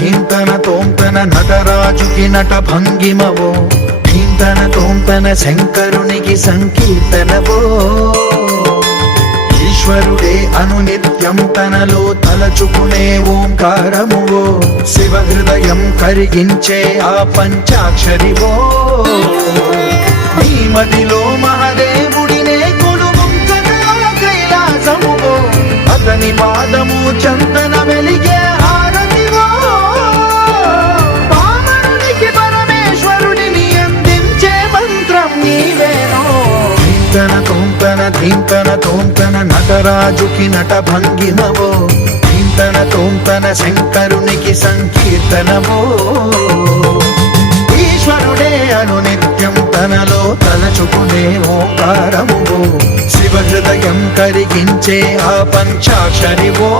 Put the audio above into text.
భీంతన తోంతన నటరాజుకి నట భంగిమవో. భీంతన తోంతన శంకరునికి సంకీర్తనవో. ఈశ్వరుడే అనునిత్యం తనలో తలచుకునే ఓంకారమువో. శివ హృదయం కరిగించే ఆ పంచాక్షరివో. నీ ధీంతన తోంతన ధీంతన తోంతన నటరాజుకి నట భంగిమవో. ధీంతన తోంతన శంకరునికి సంకీర్తనవో ఈశ్వరుడే అను నిత్యం తనలో తలచుకునే ఓంకారమువో శివ హృదయం కరిగించే ఆ పంచాక్షరివో.